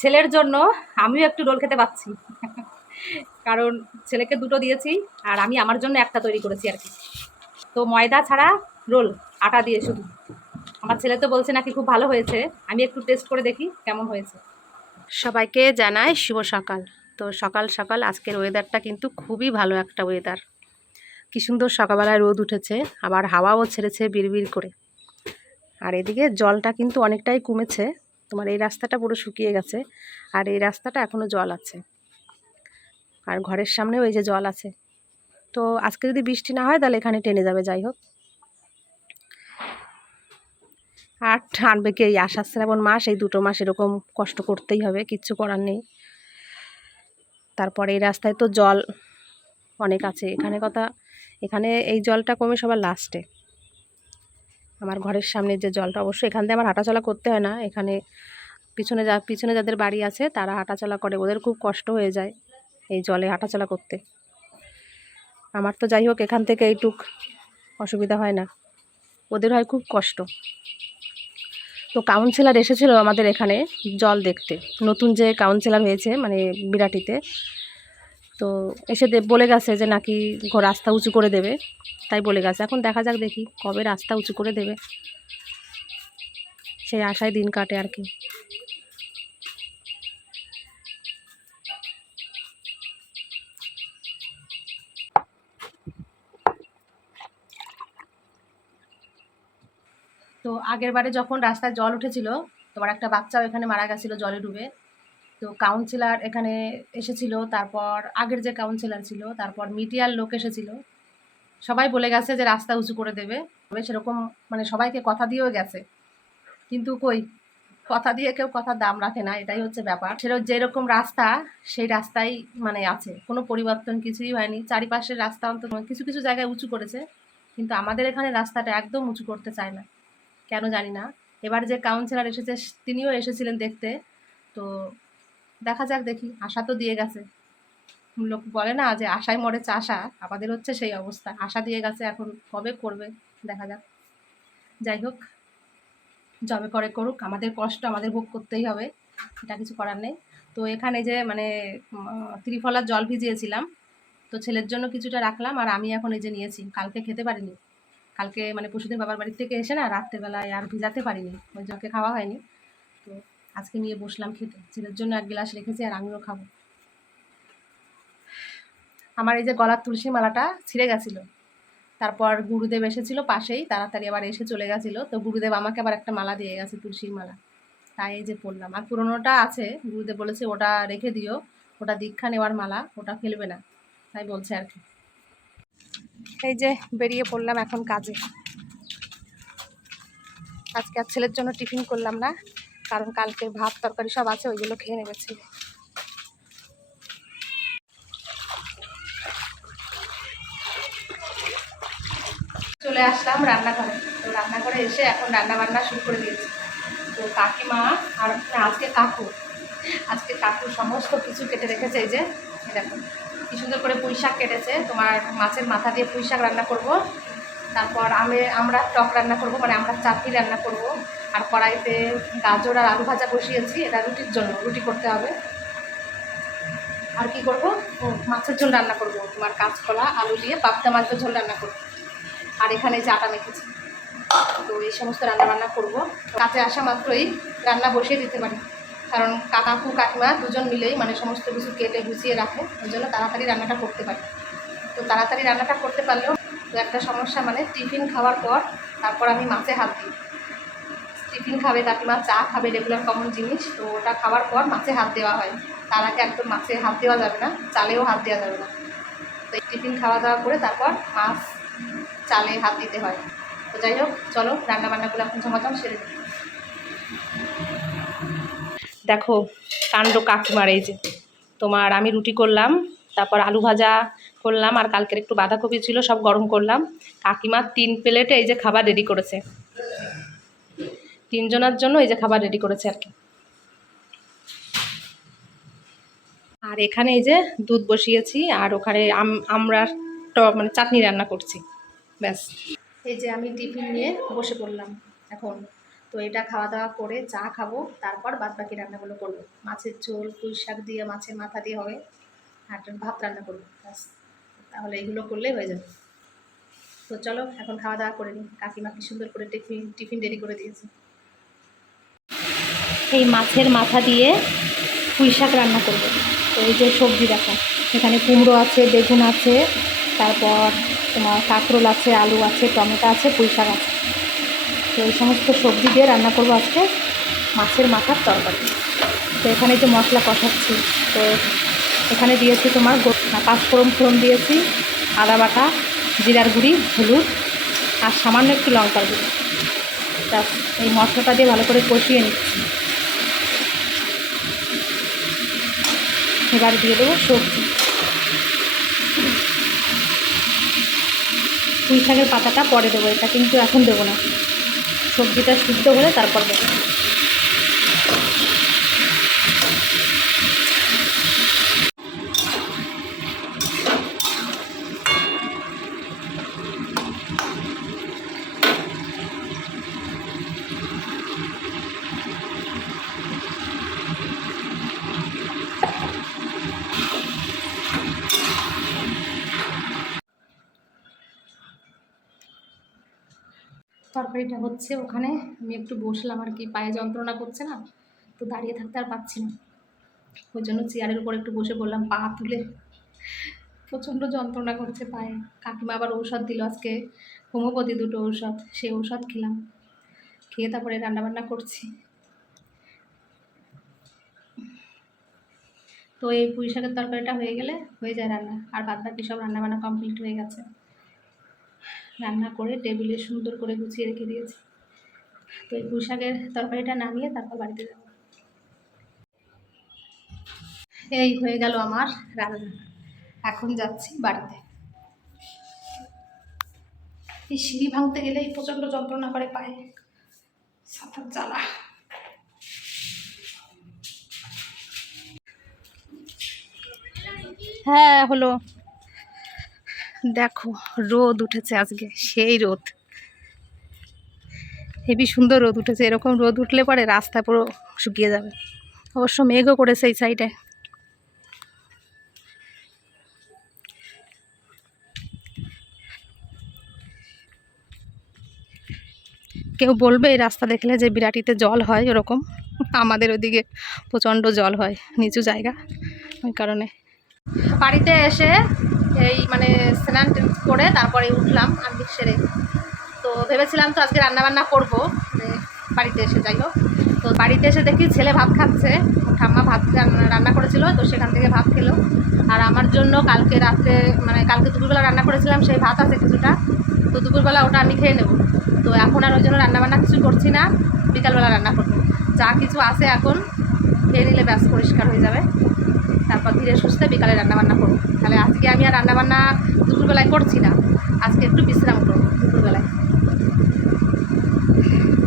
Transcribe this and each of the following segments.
ছেলের জন্য আমিও একটু রোল খেতে পাচ্ছি, কারণ ছেলেকে দুটো দিয়েছি আর আমি আমার জন্য একটা তৈরি করেছি আর কি। তো ময়দা ছাড়া রোল, আটা দিয়ে শুধু। আমার ছেলে তো বলছে নাকি খুব ভালো হয়েছে, আমি একটু টেস্ট করে দেখি কেমন হয়েছে। সবাইকে জানাই শুভ সকাল। তো সকাল সকাল আজকের ওয়েদারটা কিন্তু খুবই ভালো একটা ওয়েদার। কি সুন্দর সকালবেলায় রোদ উঠেছে, আবার হাওয়াও ছেড়েছে বিড়বিড় করে। আর এদিকে জলটা কিন্তু অনেকটাই কমেছে, তোমার এই রাস্তাটা পুরো শুকিয়ে গেছে আর এই রাস্তাটা এখনও জল আছে, আর ঘরের সামনেও এই যে জল আছে। তো আজকে যদি বৃষ্টি না হয় তাহলে এখানে টেনে যাবে। যাই হোক, আর টানবে কি? এই আষাঢ় শ্রাবণ মাস, এই দুটো মাস এরকম কষ্ট করতেই হবে, কিচ্ছু করার নেই। তারপরে এই রাস্তায় তো জল অনেক আছে, এখানে এই জলটা কমে সবার লাস্টে। আমার ঘরের সামনে যে জলটা, অবশ্যই এখান দিয়ে আমার হাঁটাচলা করতে হয় না, এখানে পিছনে যাদের বাড়ি আছে তারা হাঁটাচলা করে, ওদের খুব কষ্ট হয়ে যায় এই জলে হাঁটাচলা করতে। আমার তো যাই হোক এখান থেকে এইটুক অসুবিধা হয় না, ওদের হয় খুব কষ্ট। তো কাউন্সিলর এসেছিল আমাদের এখানে জল দেখতে, নতুন যে কাউন্সিলর হয়েছে মানে বিরাটিতে। তো এসে বলে গেছে যে নাকি রাস্তা উঁচু করে দেবে, তাই বলে গেছে। এখন দেখা যাক, দেখি কবে রাস্তা উঁচু করে দেবে, সেই আশায় দিন কাটে আর কি। তো আগের বারে যখন রাস্তায় জল উঠেছিল, তোমার একটা বাচ্চাও এখানে মারা গেছিলো জলে ডুবে। তো কাউন্সিলর এখানে এসেছিল, তারপর আগের যে কাউন্সিলর ছিল, তারপর মিডিয়ার লোক এসেছিল, সবাই বলে গেছে যে রাস্তা উঁচু করে দেবে। সেরকম মানে সবাইকে কথা দিয়েও গেছে, কিন্তু কই, কথা দিয়ে কেউ কথার দাম রাখে না, এটাই হচ্ছে ব্যাপার। যেরকম রাস্তা সেই রাস্তাই মানে আছে, কোনো পরিবর্তন কিছুই হয়নি। চারিপাশের রাস্তা অন্তত কিছু কিছু জায়গায় উঁচু করেছে, কিন্তু আমাদের এখানে রাস্তাটা একদম উঁচু করতে চায় না, কেন জানি না। এবার যে কাউন্সিলর এসেছে তিনিও এসেছিলেন দেখতে, তো দেখা যাক, দেখি। আশা তো দিয়ে গেছে, লোক বলে না যে আশায় মরে চাষা, আমাদের হচ্ছে সেই অবস্থা। আশা দিয়ে গেছে, এখন কবে করবে দেখা যাক। যাই হোক, যবে করে করুক, আমাদের কষ্ট আমাদের ভোগ করতেই হবে, এটা কিছু করার নেই। তো এখানে যে মানে ত্রিফলার জল ভিজিয়েছিলাম, তো ছেলের জন্য কিছুটা রাখলাম, আর আমি এখন এই যে নিয়েছি। কালকে খেতে পারিনি, কালকে মানে পরশুদিন বাবার বাড়ির থেকে এসে না রাত্রেবেলায় আর ভিজাতে পারিনি, ওই জলকে খাওয়া হয়নি। তো আজকে নিয়ে বসলাম খেতে, ছেলের জন্য এক গ্লাস রেখেছি আর আমিও খাবো। আমার এই যে গলার তুলসী মালাটা ছিঁড়ে গেছিলো, তারপর গুরুদেব এসেছিল পাশেই, তাড়াতাড়ি আবার এসে চলে গেছিলো। তো গুরুদেব আমাকে আবার একটা মালা দিয়ে গেছে, তুলসীর মালা, তাই এই যে পড়লাম। আর পুরোনোটা আছে, গুরুদেব বলেছে ওটা রেখে দিও, ওটা দীক্ষা নেওয়ার মালা, ওটা ফেলবে না, তাই বলছে আর কি। এই যে বেরিয়ে পড়লাম এখন কাজে। আজকে আর ছেলের জন্য টিফিন করলাম না, কারণ কালকে ভাত তরকারি সব আছে, ওইগুলো খেয়ে নেবেছি। চলে আসলাম রান্নাঘরে। তো রান্নাঘরে এসে এখন রান্না বান্না শুরু করে দিয়েছি। তো কাকিমা আর আজকে কাকু সমস্ত কিছু কেটে রেখেছে। এই যে দেখো কি সুন্দর করে পুঁই শাক কেটেছে, তোমার মাছের মাথা দিয়ে পুঁই শাক রান্না করব, তারপর আমরা টক রান্না করব, মানে আমরা চাটনি রান্না করব, আর কড়াইতে গাজর আর আলু ভাজা বসিয়েছি, এটা রুটির জন্য, রুটি করতে হবে। আর কি করব, মাছের ঝোল রান্না করব, তোমার কাঁচকলা আলু দিয়ে পাবদা মাছের ঝোল রান্না করব। আর এখানে যে আটা মেখেছি, তো এই সমস্ত রান্নাবান্না করব। কাছে আসা মাত্রই রান্না বসিয়ে দিতে পারি, কারণ কাকু কাকিমা দুজন মিলেই মানে সমস্ত কিছু কেটে গুছিয়ে রাখে, ওই জন্য তাড়াতাড়ি রান্নাটা করতে পারি। তো তাড়াতাড়ি রান্নাটা করতে পারলেও তো একটা সমস্যা, মানে টিফিন খাওয়ার পর তারপর আমি মাছে হাত দিই। টিফিন খাবে কাকিমা, চা খাবে, রেগুলার কমন জিনিস, তো ওটা খাওয়ার পর মাছে হাত দেওয়া হয়। তার আগে একদম মাছে হাত দেওয়া যাবে না, চালেও হাত দেওয়া যাবে না। তো এই টিফিন খাওয়া দাওয়া করে তারপর মাছ চালে হাত দিতে হয়। তো যাই হোক, চলো রান্নাবান্নাগুলো এখন ঝমাঝম সেরে দিই। দেখো কাণ্ড কাকিমার, এই যে তোমার আমি রুটি করলাম, তারপর আলু ভাজা করলাম, আর কালকের একটু বাঁধাকপি ছিল, সব গরম করলাম। কাকিমা 3 প্লেটে এই যে খাবার রেডি করেছে, 3 জনের জন্য এই যে খাবার রেডি করেছে আর কি। আর এখানে এই যে দুধ বসিয়েছি, আর ওখানে আমরা মানে চাটনি রান্না করছি, ব্যাস। এই যে আমি টিফিন নিয়ে বসে পড়লাম এখন। তো এটা খাওয়া দাওয়া করে চা খাবো, তারপর বাদ বাকি রান্নাগুলো করবো। মাছের ঝোল, পুঁই শাক দিয়ে, মাছের মাথা দিয়ে হবে, আর ভাত রান্না করবো ব্যাস। তাহলে এগুলো করলেই হয়ে যাবে। তো চলো এখন খাওয়া দাওয়া করে নিই। কাকিমা কি সুন্দর করে টিফিন রেডি করে দিয়েছে। এই মাছের মাথা দিয়ে পুঁই শাক রান্না করবো। তো এই যে সবজি দেখো, এখানে কুমড়ো আছে, বেগুন আছে, তারপর তোমার কাঁকরোল আছে, আলু আছে, টমেটো আছে, পুঁই শাক আছে। তো এই সমস্ত সবজি দিয়ে রান্না করবো আজকে মাছের মাথার তরকারি। তো এখানে যে মশলা কষাচ্ছি, তো এখানে দিয়েছি তোমার পাঁচফোড়ন দিয়েছি, আদা বাটা, জিরার গুঁড়ি, হলুদ আর সামান্য একটু লঙ্কার গুঁড়ি। তা এই মশলাটা দিয়ে ভালো করে কষিয়ে নিচ্ছি। এবার দিয়ে দেবো সবজি। পুঁই শাকের পাতাটা পরে দেবো, এটা কিন্তু এখন দেবো না। সবজিটা সিদ্ধ হলে তারপর দেবো। তরকারিটা হচ্ছে ওখানে, আমি একটু বসলাম আর কি, পায়ে যন্ত্রণা করছে না, তো দাঁড়িয়ে থাকতে আর পাচ্ছি না, ওই জন্য চেয়ারের উপর একটু বসে পড়লাম, পা তুলে। প্রচণ্ড যন্ত্রণা করছে পায়ে। কাকিমা আবার ঔষধ দিল আজকে, হোমিওপ্যাথি 2টো ঔষধ, সেই ঔষধ খেলাম, খেয়ে তারপরে রান্নাবান্না করছি। তো এই পুঁই শাকের তরকারিটা হয়ে গেলে হয়ে যায় রান্না, আর বাদ বাকি সব রান্নাবান্না কমপ্লিট হয়ে গেছে। রান্না করে টেবিলে সুন্দর করে গুছিয়ে রেখে দিয়েছি। তো এই পুঁই শাকের তরকারিটা নামিয়ে তারপর বাড়িতে যাব। এই হয়ে গেল আমার রান্না, এখন যাচ্ছি বাড়িতে। এই সিঁড়ি ভাঙতে গেলেই প্রচণ্ড যন্ত্রণা করে পায়ে, সাঁতার জ্বালা। হ্যাঁ হলো, দেখো রোদ উঠেছে আজকে, সেই রোদ, হেবি সুন্দর রোদ উঠেছে। এরকম রোদ উঠলে পরে রাস্তা পুরো শুকিয়ে যাবে। অবশ্য মেঘও করেছে এই সাইডে। কেউ বলবে এই রাস্তা দেখলে যে বিরাটিতে জল হয়, ওরকম আমাদের ওদিকে প্রচণ্ড জল হয়, নিচু জায়গা, ওই কারণে। বাড়িতে এসে এই মানে স্নান করে তারপরে উঠলাম আর্ধেক সেরে। তো ভেবেছিলাম তো আজকে রান্নাবান্না করবো বাড়িতে এসে, যাই হোক। তো বাড়িতে এসে দেখি ছেলে ভাত খাচ্ছে, ঠাম্মা ভাত রান্না করেছিল, তো সেখান থেকে ভাত খেলো। আর আমার জন্য কালকে রাত্রে মানে কালকে দুপুরবেলা রান্না করেছিলাম, সেই ভাত আছে কিছুটা, তো দুপুরবেলা ওটা আমি খেয়ে নেব। তো এখন আর ওই জন্য রান্নাবান্না কিছু করছি না, বিকালবেলা রান্না করবো। যা কিছু আছে এখন খেয়ে নিলে ব্যাস পরিষ্কার হয়ে যাবে, তারপর ধীরে সুস্থে বিকালে রান্নাবান্না করবো। তাহলে আজকে আমি আর রান্নাবান্না দুপুরবেলায় করছি না, আজকে একটু বিশ্রাম করবো দুপুরবেলায়।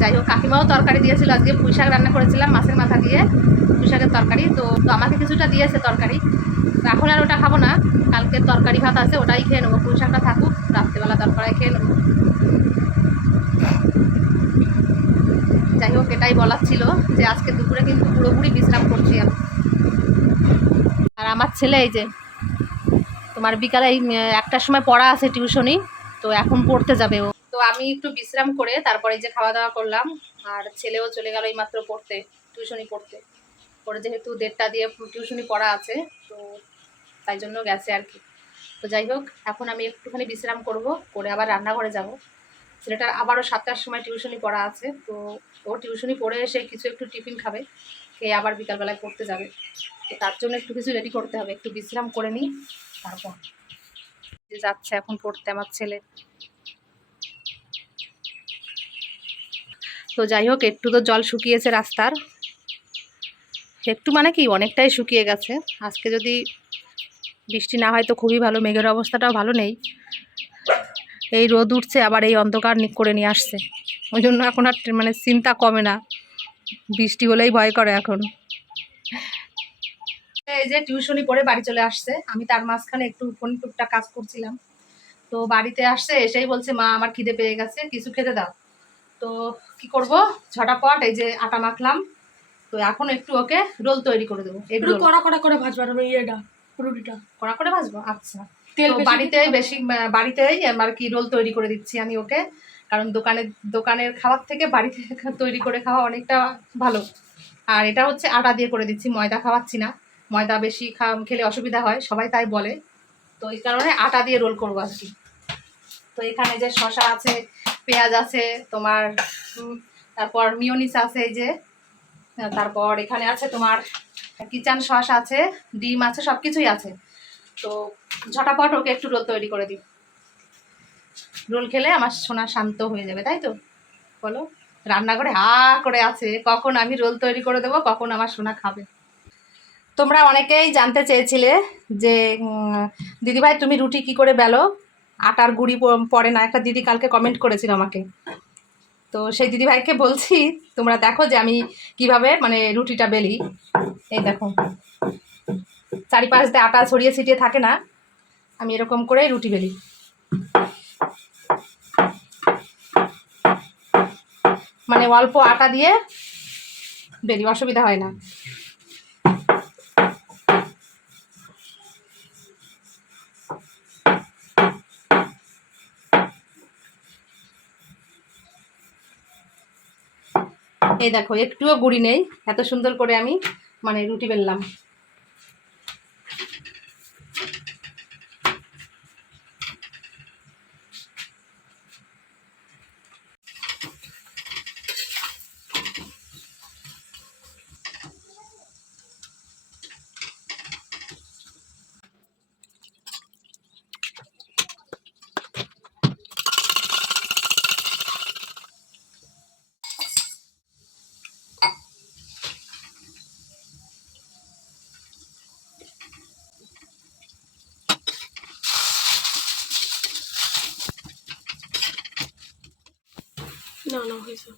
যাই হোক, কাকিমাও তরকারি দিয়েছিল, আজকে পুঁই শাক রান্না করেছিলাম মাছের মাথা দিয়ে, পুঁই শাকের তরকারি। তো আমাকে কিছুটা দিয়েছে তরকারি, এখন আর ওটা খাবো না, কালকে তরকারি ভাত আছে ওটাই খেয়ে নেবো, পুঁই শাকটা থাকুক, রাত্রেবেলা তরকারি খেয়ে নেবো। যাই হোক, এটাই বলার ছিল যে আজকে দুপুরে কিন্তু পুরোপুরি বিশ্রাম করছি আমি। আর আমার ছেলে এই যে তোমার বিকালে 1টার সময় পড়া আছে টিউশনি, তো এখন পড়তে যাবে ও। তো আমি একটু বিশ্রাম করে তারপরে যে খাওয়া দাওয়া করলাম, আর ছেলেও চলে গেল এই মাত্র পড়তে, টিউশনি পড়তে। পরে যেহেতু 1:30 দিয়ে টিউশনি পড়া আছে, তো তাই জন্য গেছে আর কি। তো যাই হোক, এখন আমি একটুখানি বিশ্রাম করব, করে আবার রান্নাঘরে যাব। ছেলেটার আবারও 7টার সময় টিউশনি পড়া আছে, তো ও টিউশনি পড়ে এসে কিছু একটু টিফিন খাবে, খেয়ে আবার বিকালবেলায় পড়তে যাবে। তো তার জন্য একটু কিছু রেডি করতে হবে, একটু বিশ্রাম করে নিই তারপর। যে যাচ্ছে এখন পড়তে আমার ছেলে। তো যাই হোক, একটু তো জল শুকিয়েছে রাস্তার, একটু মানে কি অনেকটাই শুকিয়ে গেছে। আজকে যদি বৃষ্টি না হয় তো খুবই ভালো, মেঘের অবস্থাটাও ভালো নেই, এই রোদ উঠছে আবার এই অন্ধকার করে নিয়ে আসছে, ওই জন্য এখন আর মানে চিন্তা কমে না, বৃষ্টি হলেই ভয় করে এখন। এই যে টিউশনি পড়ে বাড়ি চলে আসছে, আমি তার মাঝখানে একটু ফোন টুকটা কাজ করছিলাম। তো বাড়িতে আসছে, এসেই বলছে মা আমার খিদে পেয়ে গেছে, কিছু খেতে দাও। তো কি করব, ঝটাপট এই যে আটা মাখলাম, তো এখন একটু ওকে রোল তৈরি করে দেবো। একটু কড়া কড়া করে ভাজবা ইয়েটা, রুটিটা কড়া করে ভাজবো। আচ্ছা, তেল বাড়িতেই আর কি রোল তৈরি করে দিচ্ছি আমি ওকে, কারণ দোকানের খাবার থেকে বাড়িতে তৈরি করে খাওয়া অনেকটা ভালো। আর এটা হচ্ছে আটা দিয়ে করে দিচ্ছি, ময়দা খাওয়াচ্ছি না, ময়দা বেশি খেলে অসুবিধা হয়, সবাই তাই বলে। তো এই কারণে আটা দিয়ে রোল করবো আর কি। তো এখানে যে শসা আছে, পেঁয়াজ আছে তোমার, তারপর মিওনিস আছে এই যে, তারপর এখানে আছে তোমার কিচেন সস আছে, ডিম আছে, সব কিছুই আছে। তো ঝটাপট ওকে একটু রোল তৈরি করে দিই। রোল খেলে আমার সোনা শান্ত হয়ে যাবে, তাই তো বলো? রান্নাঘরে হা করে আছে, কখন আমি রোল তৈরি করে দেবো, কখন আমার সোনা খাবে। তোমরা অনেকেই জানতে চেয়েছিলে যে দিদিভাই তুমি রুটি কি করে বেলো, আটার গুঁড়ি পড়ে না, একটা দিদি কালকে কমেন্ট করেছিল আমাকে। তো সেই দিদিভাইকে বলছি তোমরা দেখো যে আমি কিভাবে মানে রুটিটা বেলি। এই দেখো, চারিপাশ দিয়ে আটা ছড়িয়ে ছিটিয়ে থাকে না, আমি এরকম করে রুটি বেলি। মানে অল্প আটা দিয়ে বেলি, অসুবিধা হয় না। এই দেখো একটুও গুঁড়ি নেই, এত সুন্দর করে আমি মানে রুটি বেললাম। না না হয়েছে।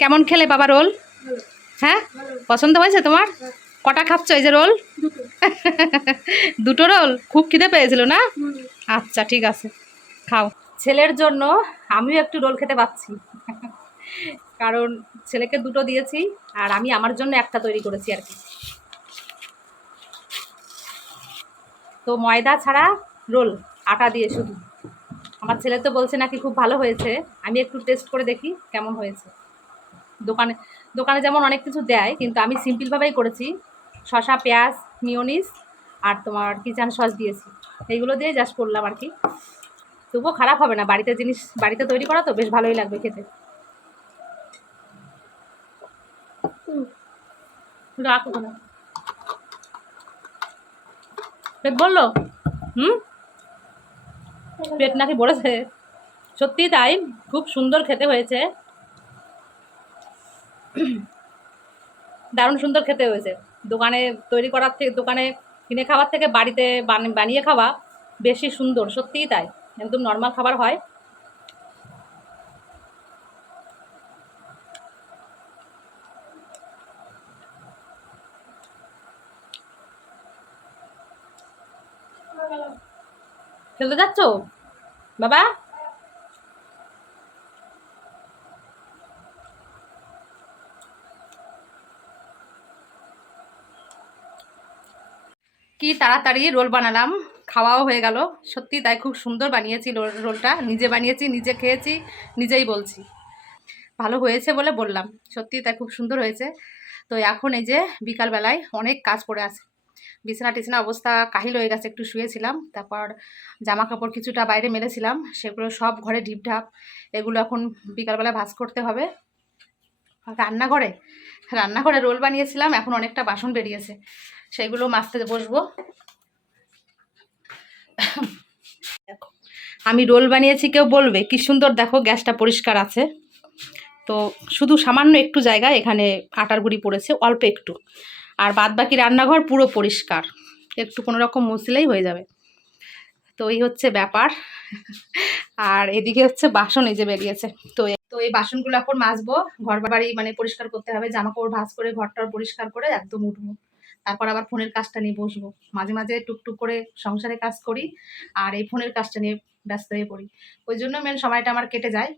কেমন খেলে বাবা রোল? হ্যাঁ, পছন্দ হয়েছে তোমার? কটা খাচ্ছ এই যে রোল? দুটো রোল? খুব খিদে পেয়েছিল না? আচ্ছা ঠিক আছে, খাও। ছেলের জন্য আমিও একটু রোল খেতে পাচ্ছি, কারণ ছেলেকে দুটো দিয়েছি আর আমি আমার জন্য একটা তৈরি করেছি আর কি। তো ময়দা ছাড়া রোল, আটা দিয়ে শুধু। আমার ছেলে তো বলছে নাকি খুব ভালো হয়েছে, আমি একটু টেস্ট করে দেখি কেমন হয়েছে। দোকানে দোকানে যেমন অনেক কিছু দেয়, কিন্তু আমি সিম্পলভাবেই করেছি। শসা, পেঁয়াজ, মিওনিস আর তোমার কিচেন সস দিয়েছি, এইগুলো দিয়ে জাস্ট করলাম আর কি। তবুও খারাপ হবে না, বাড়িতে জিনিস বাড়িতে তৈরি করা তো বেশ ভালোই লাগবে খেতে। পেট বললো? পেট নাকি বলেছে? সত্যি তাই, খুব সুন্দর খেতে হয়েছে, দারুণ সুন্দর খেতে হয়েছে। দোকানে তৈরি করার থেকে, দোকানে কিনে খাওয়ার থেকে বাড়িতে বানিয়ে খাওয়া বেশি সুন্দর, সত্যিই তাই, একদম নর্মাল খাবার হয়। খেলতে যাচ্ছ বাবা? কি তাড়াতাড়ি রোল বানালাম, খাওয়াও হয়ে গেল। সত্যি তাই, খুব সুন্দর বানিয়েছি রোলটা, নিজে বানিয়েছি, নিজে খেয়েছি, নিজেই বলছি ভালো হয়েছে বলে বললাম। সত্যি তাই, খুব সুন্দর হয়েছে। তো এখন এই যে বিকালবেলায় অনেক কাজ পড়ে আছে, বিছানা টিছানা অবস্থা কাহিল হয়ে গেছে, একটু শুয়েছিলাম, তারপর জামা কাপড় কিছুটা বাইরে মেলেছিলাম, সেগুলো সব ঘরে ঢিপঢাপ, এগুলো এখন বিকালবেলা ভাঁজ করতে হবে। রান্নাঘরে রান্নাঘরে রোল বানিয়েছিলাম, এখন অনেকটা বাসন বেরিয়েছে, সেগুলো মাজতে বসবো। দেখো আমি রোল বানিয়েছি, কেউ বলবে কি সুন্দর, দেখো গ্যাসটা পরিষ্কার আছে। তো শুধু সামান্য একটু জায়গায় এখানে আটার গুঁড়ি পড়েছে, অল্প একটু, আর বাদবাকি রান্নাঘর পুরো পরিষ্কার, একটু কোনো রকম মুছলেই হয়ে যাবে। তো এই হচ্ছে ব্যাপার। আর এদিকে হচ্ছে বাসন এই যে বেরিয়েছে। তো এই বাসনগুলো এখন মাজবো, ঘর বাড়ি মানে পরিষ্কার করতে হবে, জামা কাপড় ভাঁজ করে ঘরটার পরিষ্কার করে একদম উঠবো। তারপর আবার ফোনের কাজটা নিয়ে বসবো। মাঝে মাঝে টুকটুক করে সংসারে কাজ করি আর এই ফোনের কাজটা নিয়ে ব্যস্ত হয়ে পড়ি। ওই জন্য মেন সময়টা আমার কেটে যায়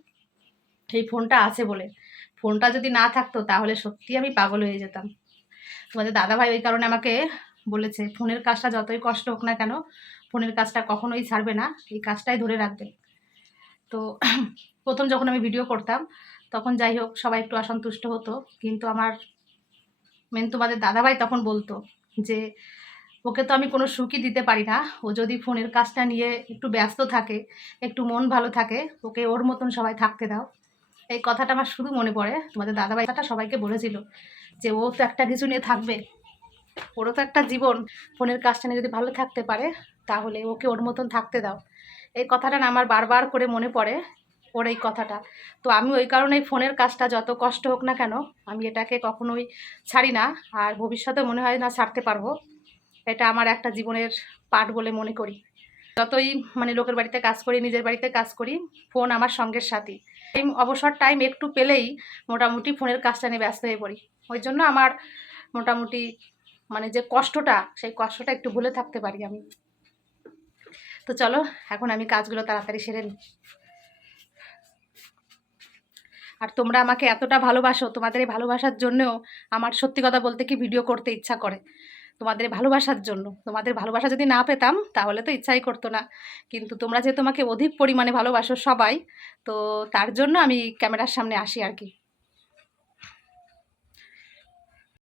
এই ফোনটা আছে বলে। ফোনটা যদি না থাকতো তাহলে সত্যি আমি পাগল হয়ে যেতাম। তোমাদের দাদাভাই ওই কারণে আমাকে বলেছে, ফোনের কাজটা যতই কষ্ট হোক না কেন, ফোনের কাজটা কখনোই ছাড়বে না, এই কাজটাই ধরে রাখবে। তো প্রথম যখন আমি ভিডিও করতাম তখন যাই হোক সবাই একটু অসন্তুষ্ট হতো, কিন্তু আমার মেন তোমাদের দাদাভাই তখন বলতো যে ওকে তো আমি কোনো সুখই দিতে পারি না, ও যদি ফোনের কাজটা নিয়ে একটু ব্যস্ত থাকে, একটু মন ভালো থাকে, ওকে ওর মতন সবাই থাকতে দাও। এই কথাটা আমার শুধু মনে পড়ে, তোমাদের দাদাভাই কথাটা সবাইকে বলেছিল যে ও তো একটা কিছু নিয়ে থাকবে, ওরও তো একটা জীবন, ফোনের কাজটা নিয়ে যদি ভালো থাকতে পারে তাহলে ওকে ওর মতন থাকতে দাও। এই কথাটা না আমার বারবার করে মনে পড়ে, ওর এই কথাটা। তো আমি ওই কারণেই ফোনের কাজটা যত কষ্ট হোক না কেন আমি এটাকে কখনোই ছাড়ি না, আর ভবিষ্যতে মনে হয় না ছাড়তে পারবো। এটা আমার একটা জীবনের পার্ট বলে মনে করি। যতই মানে লোকের বাড়িতে কাজ করি, নিজের বাড়িতে কাজ করি, ফোন আমার সঙ্গের সাথী। এই অবসর টাইম একটু পেলেই মোটামুটি ফোনের কাজটা নিয়ে ব্যস্ত হয়ে পড়ি। ওই জন্য আমার মোটামুটি মানে যে কষ্টটা, সেই কষ্টটা একটু ভুলে থাকতে পারি আমি। তো চলো এখন আমি কাজগুলো তাড়াতাড়ি সেরে নিই। আর তোমরা আমাকে এতটা ভালোবাসো, তোমাদের এই ভালোবাসার জন্যও আমার সত্যি কথা বলতে কি ভিডিও করতে ইচ্ছা করে। তোমাদের ভালোবাসার জন্য, তোমাদের ভালোবাসা যদি না পেতাম তাহলে তো ইচ্ছাই করতো না, কিন্তু তোমরা যে তোমাকে অধিক পরিমাণে ভালোবাসো সবাই, তো তার জন্য আমি ক্যামেরার সামনে আসি আর কি।